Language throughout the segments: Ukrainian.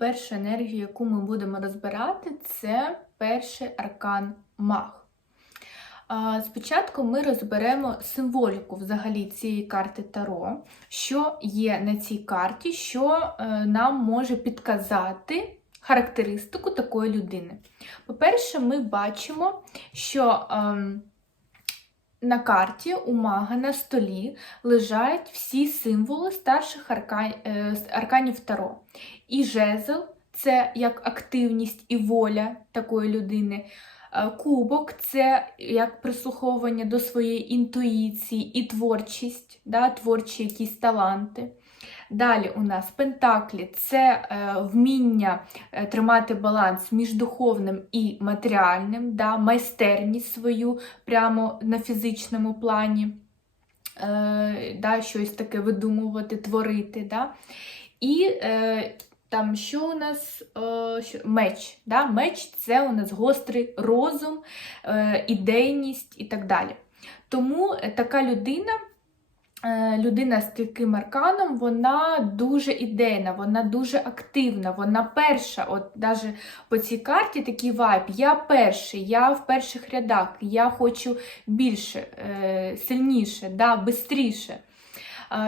перша енергія, яку ми будемо розбирати, це перший аркан маг. Спочатку ми розберемо символіку взагалі цієї карти Таро, що є на цій карті, що е, нам може підказати характеристику такої людини. По-перше, ми бачимо, що ем, на карті у мага на столі лежать всі символи старших аркан... е, арканів Таро. І жезл це як активність і воля такої людини. Е, Кубок це як прислуховування до своєї інтуїції і творчість, да, творчі якісь таланти. Далі у нас пентаклі це е, вміння е, тримати баланс між духовним і матеріальним, да, майстерність свою прямо на фізичному плані, е, да, щось таке видумувати, творити. Да. І е, там що у нас е, що, меч. Да? Меч це у нас гострий розум, е, ідейність і так далі. Тому е, така людина. Е, Людина з таким арканом, вона дуже ідейна, вона дуже активна, вона перша. От навіть по цій карті такий вайб. Я перший, я в перших рядах, я хочу більше, е, сильніше, да, бистріше.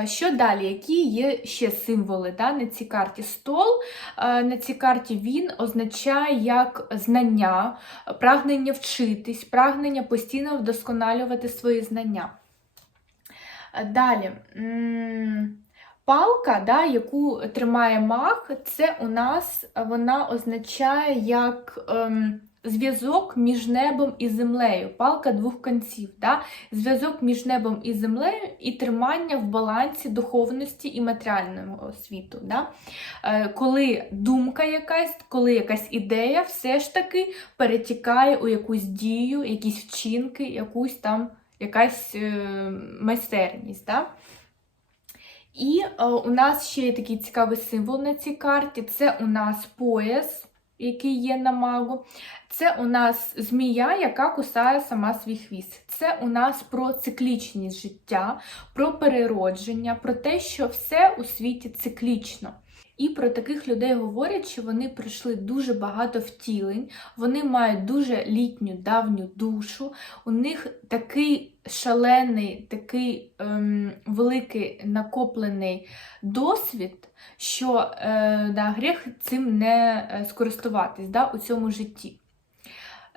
Що далі? Які є ще символи да, на цій карті? Стол е, на цій карті він означає як знання, прагнення вчитись, прагнення постійно вдосконалювати свої знання. Далі. Палка, да, яку тримає маг, це у нас вона означає як ем, зв'язок між небом і землею. Палка двох конців. Да? Зв'язок між небом і землею і тримання в балансі духовності і матеріального світу. Да? Е, коли думка якась, коли якась ідея все ж таки перетікає у якусь дію, якісь вчинки, якусь там якась е, майстерність. Да? І е, у нас ще є такий цікавий символ на цій карті. Це у нас пояс, який є на магу. Це у нас змія, яка кусає сама свій хвіст. Це у нас про циклічність життя, про переродження, про те, що все у світі циклічно. І про таких людей говорять, що вони пройшли дуже багато втілень, вони мають дуже літню давню душу, у них такий шалений, такий ем, великий накоплений досвід, що е, да, гріх цим не е, скористуватись да, у цьому житті.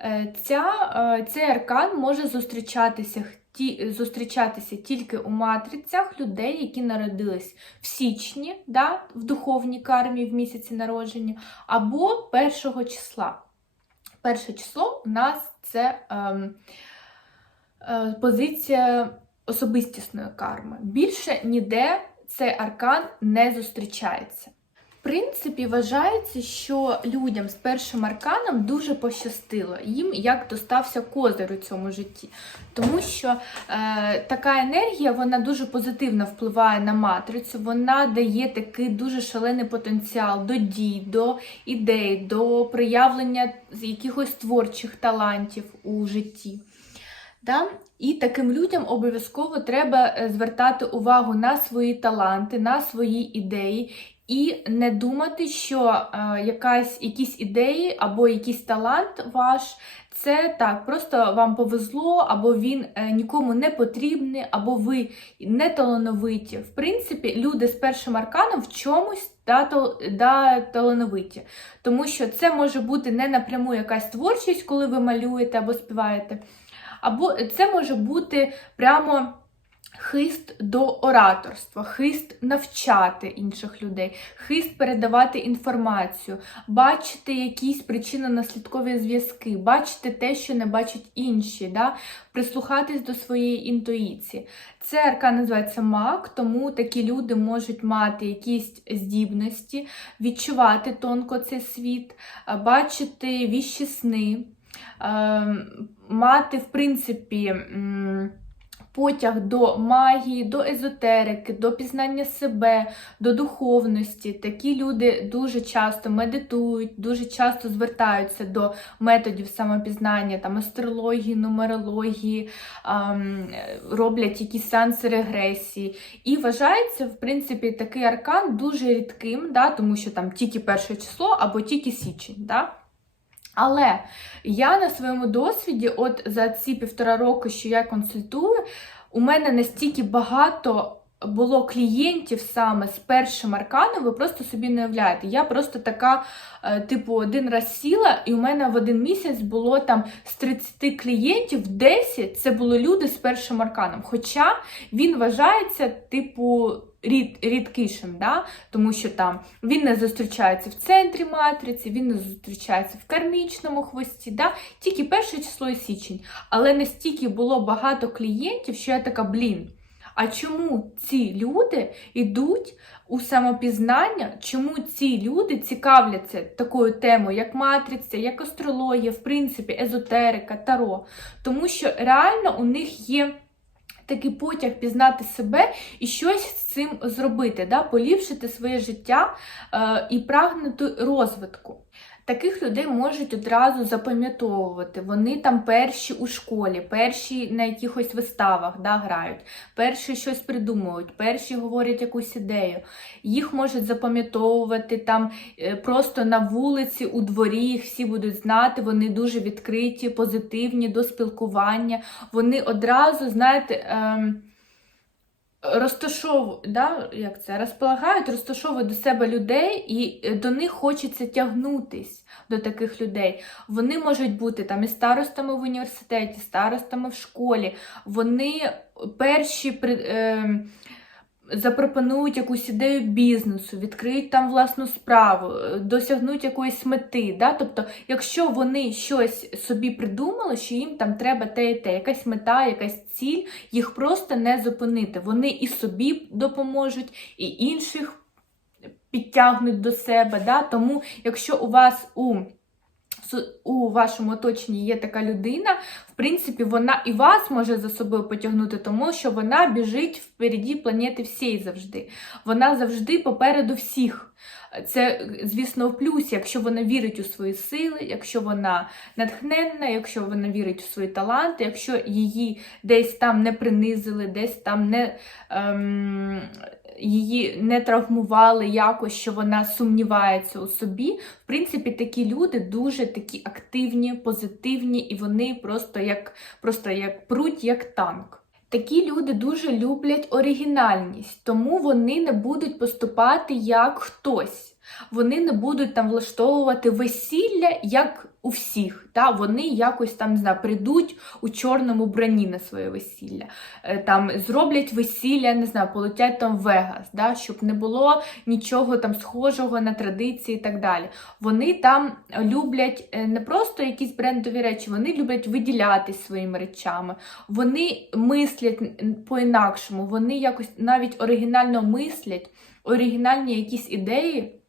Е, Ця, е, цей аркан може зустрічатися, ті, зустрічатися тільки у матрицях людей, які народились в січні, да, в духовній кармі в місяці народження, або першого числа. Перше число у нас це ем, е, позиція особистісної карми. Більше ніде цей аркан не зустрічається. Принципі, вважається, що людям з першим арканом дуже пощастило, їм як достався козир у цьому житті. Тому що е, така енергія вона дуже позитивно впливає на матрицю, вона дає такий дуже шалений потенціал до дій, до ідей, до проявлення якихось творчих талантів у житті. Да? І таким людям обов'язково треба е, звертати увагу на свої таланти, на свої ідеї. І не думати, що е, якась, якісь ідеї або якийсь талант ваш це так, просто вам повезло, або він е, нікому не потрібний, або ви не талановиті. В принципі, люди з першим арканом в чомусь да, тал- да, талановиті. Тому що це може бути не напряму якась творчість, коли ви малюєте або співаєте. Або це може бути прямо хист до ораторства, хист навчати інших людей, хист передавати інформацію, бачити якісь причинно-наслідкові зв'язки, бачити те, що не бачать інші, да? прислухатись до своєї інтуїції. Це аркан називається маг, тому такі люди можуть мати якісь здібності, відчувати тонко цей світ, бачити віщі сни, ем, мати, в принципі, потяг до магії, до езотерики, до пізнання себе, до духовності. Такі люди дуже часто медитують, дуже часто звертаються до методів самопізнання, там астрології, нумерології, роблять якісь сеанси регресії. І вважається, в принципі, такий аркан дуже рідким, да, тому що там тільки перше число або тільки січень. Да? Але я на своєму досвіді, от за ці півтора роки, що я консультую, у мене настільки багато було клієнтів саме з першим арканом, ви просто собі не уявляєте. Я просто така, е, типу, один раз сіла, і у мене в один місяць було там з 30 клієнтів 10 це були люди з першим арканом. Хоча він вважається, типу, рід, рідкішим, да? тому що там він не зустрічається в центрі матриці, він не зустрічається в кармічному хвості, да? тільки перше число і січень. Але настільки було багато клієнтів, що я така, блін. А чому ці люди йдуть у самопізнання? Чому ці люди цікавляться такою темою, як матриця, як астрологія, в принципі, езотерика, таро? Тому що реально у них є. Такий потяг пізнати себе і щось з цим зробити, да? поліпшити своє життя е, і прагнути розвитку. Таких людей можуть одразу запам'ятовувати. Вони там перші у школі, перші на якихось виставах да, грають, перші щось придумують, перші говорять якусь ідею. Їх можуть запам'ятовувати там е, просто на вулиці, у дворі, їх всі будуть знати, вони дуже відкриті, позитивні до спілкування. Вони одразу, знаєте, розташовують, да, як це, розполагають, розташовують до себе людей, і до них хочеться тягнутись до таких людей. Вони можуть бути там і старостами в університеті, старостами в школі. Вони перші при. Е, запропонують якусь ідею бізнесу, відкриють там власну справу, е, досягнуть якоїсь мети. Да? Тобто, якщо вони щось собі придумали, що їм там треба те і те, якась мета, якась ціль, їх просто не зупинити. Вони і собі допоможуть, і інших підтягнуть до себе. Да? Тому, якщо у вас у у вашому оточенні є така людина, принципі, вона і вас може за собою потягнути, тому що вона біжить впереді планети всієї завжди. Вона завжди попереду всіх. Це, звісно, в плюсі, якщо вона вірить у свої сили, якщо вона натхненна, якщо вона вірить у свої таланти, якщо її десь там не принизили, десь там не. Ем, її не травмували якось, що вона сумнівається у собі. В принципі, такі люди дуже такі активні, позитивні, і вони просто як просто як пруть, як танк. Такі люди дуже люблять оригінальність, тому вони не будуть поступати як хтось. Вони не будуть там влаштовувати весілля, як у всіх. Та? Вони якось там не знаю, прийдуть у чорному броні на своє весілля, е, там зроблять весілля, не знаю, полетять там в Вегас, да? щоб не було нічого там схожого на традиції і так далі. Вони там люблять е, не просто якісь брендові речі, вони люблять виділятись своїми речами, вони мислять по-інакшому, вони якось навіть оригінально мислять, оригінальні якісь ідеї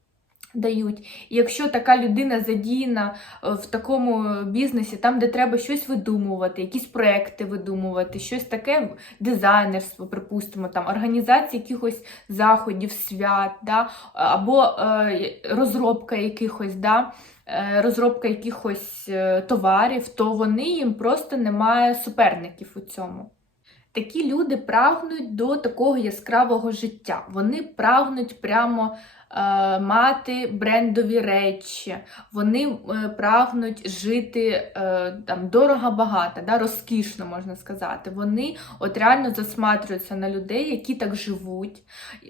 дають. І якщо така людина задіяна е, в такому бізнесі, там, де треба щось видумувати, якісь проекти видумувати, щось таке дизайнерство, припустимо, там організація якихось заходів, свят, да, або е, розробка якихось, да, е, розробка якихось е, товарів, то вони їм просто немає суперників у цьому. Такі люди прагнуть до такого яскравого життя. Вони прагнуть прямо мати брендові речі, вони е, прагнуть жити е, там дорого-багато, да, розкішно можна сказати. Вони от реально засматрюються на людей, які так живуть.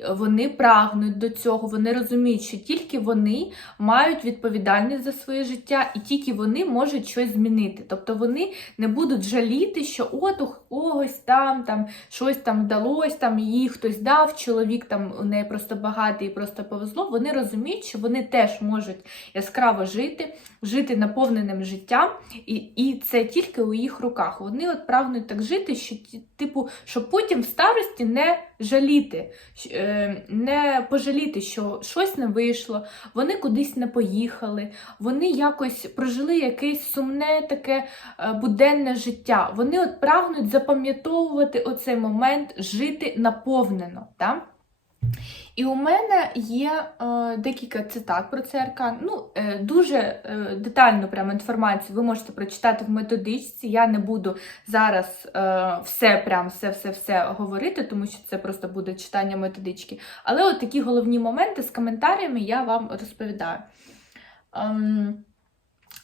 Вони прагнуть до цього, вони розуміють, що тільки вони мають відповідальність за своє життя, і тільки вони можуть щось змінити. Тобто вони не будуть жаліти, що от у когось там там щось там вдалося, там їй хтось дав, чоловік там у неї просто багатий, і просто повезло повезло, вони розуміють, що вони теж можуть яскраво жити, жити наповненим життям, і і це тільки у їх руках. Вони от прагнуть так жити, що типу, щоб потім в старості не жаліти, е, не пожаліти, що щось не вийшло, вони кудись не поїхали, вони якось прожили якесь сумне таке е, буденне життя. Вони от прагнуть запам'ятовувати оцей момент, жити наповнено. Так? І у мене є е, декілька цитат про цей аркан. Ну, е, Дуже е, детальну прямо інформацію ви можете прочитати в методичці. Я не буду зараз е, все прям все-все-все говорити, тому що це просто буде читання методички. Але от такі головні моменти з коментарями я вам розповідаю. Ем,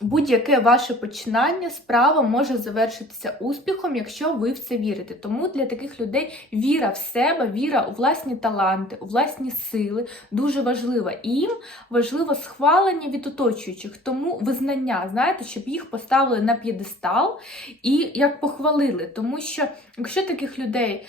Будь-яке ваше починання справа може завершитися успіхом, якщо ви в це вірите. Тому для таких людей віра в себе, віра у власні таланти, у власні сили дуже важлива. І їм важливо схвалення від оточуючих, тому визнання, знаєте, щоб їх поставили на п'єдестал і як похвалили. Тому що якщо таких людей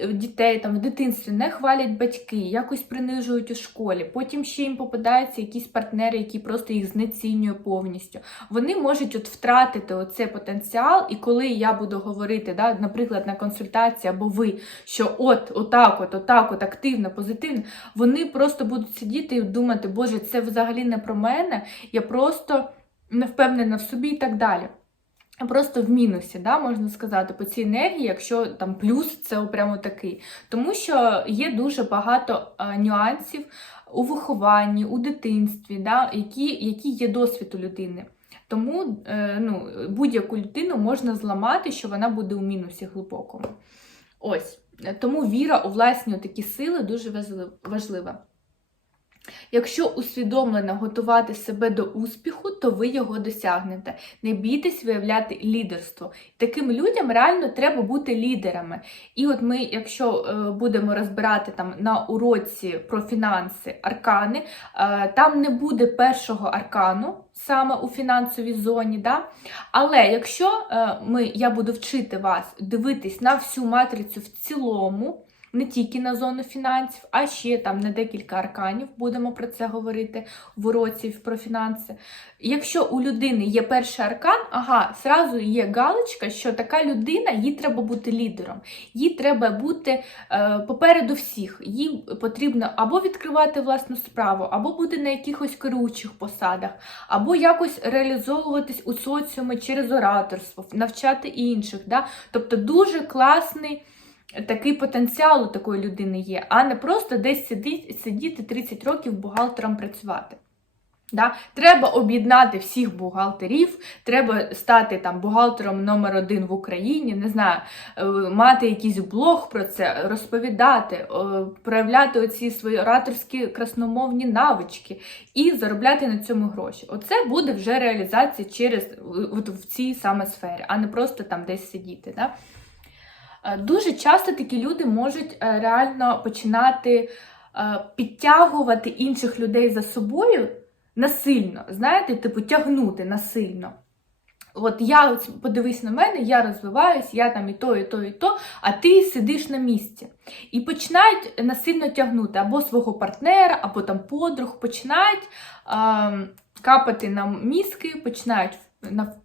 в дітей там в дитинстві не хвалять батьки, якось принижують у школі. Потім ще їм попадаються якісь партнери, які просто їх знецінює повністю. Вони можуть от втратити оцей потенціал, і коли я буду говорити, да, наприклад, на консультації або ви, що от, отак, от, отак, от активно, позитивно, вони просто будуть сидіти і думати, Боже, це взагалі не про мене, я просто не впевнена в собі і так далі. Просто в мінусі, да, можна сказати, по цій енергії, якщо там плюс це прямо такий. Тому що є дуже багато а, нюансів у вихованні, у дитинстві, да, які які є досвід у людини. Тому е, ну, будь-яку людину можна зламати, що вона буде у мінусі глибокому. Ось. Тому віра у власні такі сили дуже важлива. Якщо усвідомлено готувати себе до успіху, то ви його досягнете. Не бійтесь виявляти лідерство. Таким людям реально треба бути лідерами. І от ми, якщо е, будемо розбирати там на уроці про фінанси аркани, е, там не буде першого аркану. Саме у фінансовій зоні, Да? але якщо е, ми, я буду вчити вас дивитись на всю матрицю в цілому, не тільки на зону фінансів, а ще там на декілька арканів будемо про це говорити в уроці про фінанси. Якщо у людини є перший аркан, ага, зразу є галочка, що така людина, їй треба бути лідером, їй треба бути е, попереду всіх. Їй потрібно або відкривати власну справу, або бути на якихось керуючих посадах, або якось реалізовуватись у соціумі через ораторство, навчати інших. Да? Тобто дуже класний такий потенціал у такої людини є, а не просто десь сидіти, сидіти 30 років бухгалтером працювати. Да? Треба об'єднати всіх бухгалтерів, треба стати там бухгалтером номер один в Україні, не знаю, е, мати якийсь блог про це, розповідати, проявляти оці свої ораторські красномовні навички і заробляти на цьому гроші. Оце буде вже реалізація через от в цій саме сфері, а не просто там десь сидіти. Да? Е, дуже часто такі люди можуть е, реально починати е, підтягувати інших людей за собою насильно, знаєте, типу тягнути насильно. От я подивись на мене, я розвиваюсь, я там і то, і то, і то, а ти сидиш на місці. І починають насильно тягнути або свого партнера, або там подруг, починають е, капати на мізки, починають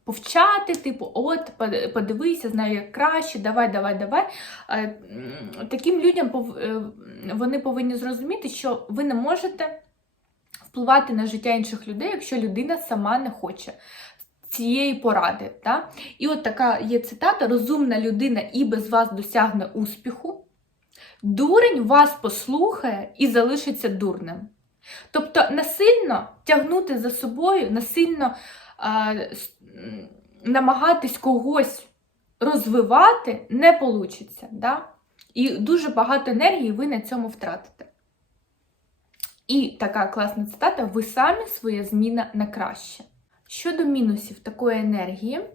повчати, типу, от, подивися, знаю як краще, давай, давай, давай. Таким людям е, вони повинні зрозуміти, що ви не можете впливати на життя інших людей, якщо людина сама не хоче. Цієї поради. Да? І от така є цитата: розумна людина і без вас досягне успіху, дурень вас послухає і залишиться дурним. Тобто насильно тягнути за собою, насильно намагатись когось розвивати не вийде. Да? І дуже багато енергії ви на цьому втратите. І така класна цитата: ви самі своя зміна на краще. Щодо мінусів такої енергії,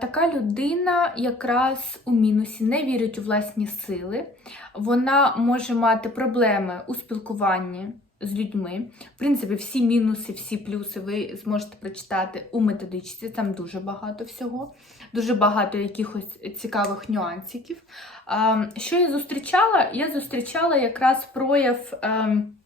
така людина якраз у мінусі не вірить у власні сили, вона може мати проблеми у спілкуванні з людьми. В принципі, всі мінуси, всі плюси ви зможете прочитати у методичці, там дуже багато всього, дуже багато якихось цікавих нюансиків. Що я зустрічала? Я зустрічала якраз прояв ем,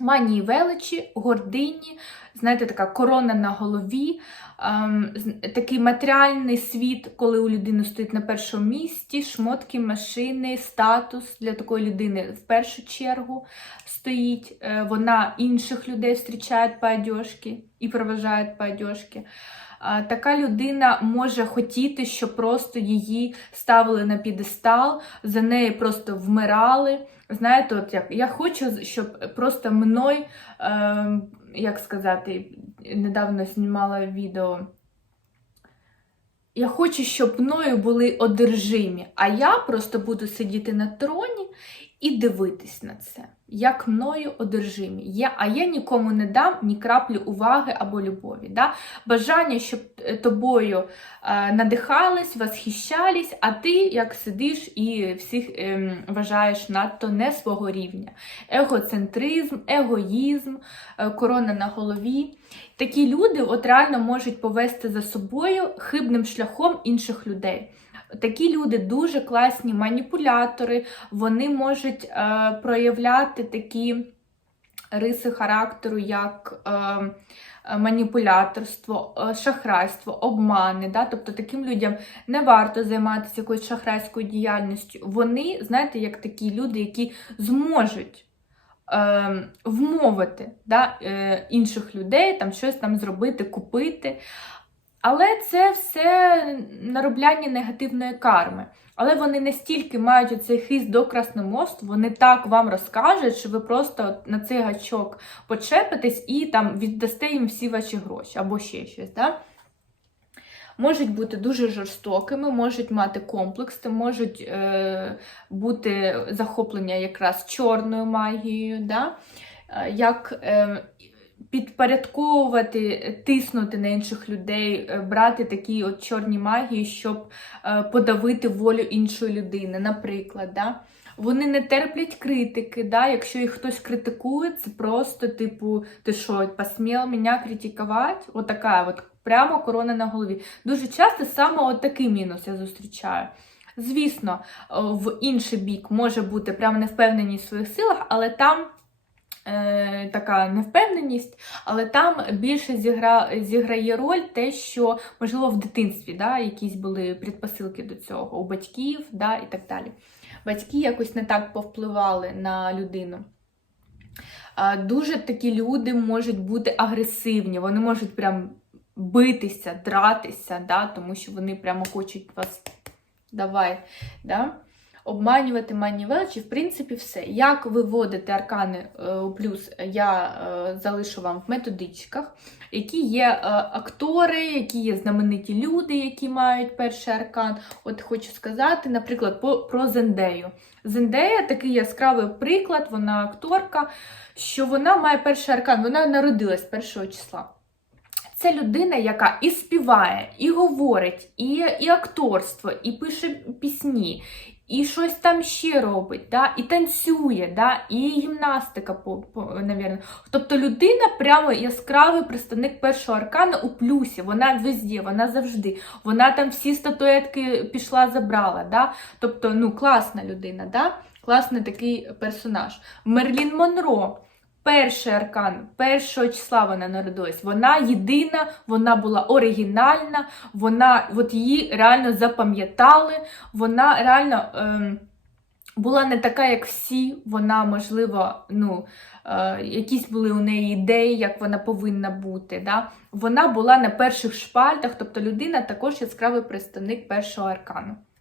Манії величі, гордині, знаєте, така корона на голові, ем, такий матеріальний світ, коли у людини стоїть на першому місці, шмотки, машини, статус для такої людини в першу чергу стоїть. Е, Вона інших людей зустрічає по одежці і проважає по одежці. Така людина може хотіти, щоб просто її ставили на підестал, за неї просто вмирали. Знаєте, от як я хочу, щоб просто мною, е, як сказати, недавно знімала відео. Я хочу, щоб мною були одержимі, а я просто буду сидіти на троні і дивитись на це, як мною одержимі. Я, а я нікому не дам ні краплі уваги або любові. Да? Бажання, щоб е, тобою е, надихались, восхищались, а ти як сидиш і всіх ем, вважаєш надто не свого рівня. Егоцентризм, егоїзм, е, корона на голові. Такі люди от реально можуть повести за собою хибним шляхом інших людей. Такі люди дуже класні маніпулятори, вони можуть е, проявляти такі риси характеру, як е, маніпуляторство, е, шахрайство, обмани. Да? Тобто таким людям не варто займатися якоюсь шахрайською діяльністю. Вони, знаєте, як такі люди, які зможуть е, вмовити да, е, інших людей там щось там зробити, купити. Але це все наробляння негативної карми. Але вони настільки мають оцей хист до красномовства, вони так вам розкажуть, що ви просто на цей гачок почепитесь і там віддасте їм всі ваші гроші або ще щось. Да? Можуть бути дуже жорстокими, можуть мати комплекси, можуть е, бути захоплення якраз чорною магією, да? Е, як е, підпорядковувати, тиснути на інших людей, е, брати такі от чорні магії, щоб е, подавити волю іншої людини, наприклад. Да? Вони не терплять критики, да? якщо їх хтось критикує, це просто, типу, ти що, посмів мене критикувати? Отака от прямо корона на голові. Дуже часто саме от такий мінус я зустрічаю. Звісно, в інший бік може бути прямо невпевненість в своїх силах, але там е, така невпевненість, але там більше зігра, зіграє роль те, що, можливо, в дитинстві да, якісь були предпосилки до цього у батьків да, і так далі. Батьки якось не так повпливали на людину. Дуже такі люди можуть бути агресивні, вони можуть прям битися, дратися, да, тому що вони прямо хочуть вас давай. Да? Обманювати манні величі, в принципі, все. Як виводити аркани е, у плюс, я е, залишу вам в методичках, які є е, актори, які є знамениті люди, які мають перший аркан. От хочу сказати, наприклад, про Зендею. Зендея такий яскравий приклад, вона акторка, що вона має перший аркан, вона народилась першого числа. Це людина, яка і співає, і говорить, і, і акторство, і пише пісні, і щось там ще робить, да? і танцює, да? і гімнастика, по, навірно. Тобто людина прямо яскравий представник першого аркана у плюсі. Вона везде, вона завжди. Вона там всі статуетки пішла, забрала. Да? Тобто, ну, класна людина, да? класний такий персонаж. Мерлін Монро. Перший аркан, першого числа вона народилась. Вона єдина, вона була оригінальна, вона от її реально запам'ятали. Вона реально ем, була не така, як всі. Вона, можливо, ну, е, якісь були у неї ідеї, як вона повинна бути. Да? Вона була на перших шпальтах, тобто людина також яскравий представник першого аркану.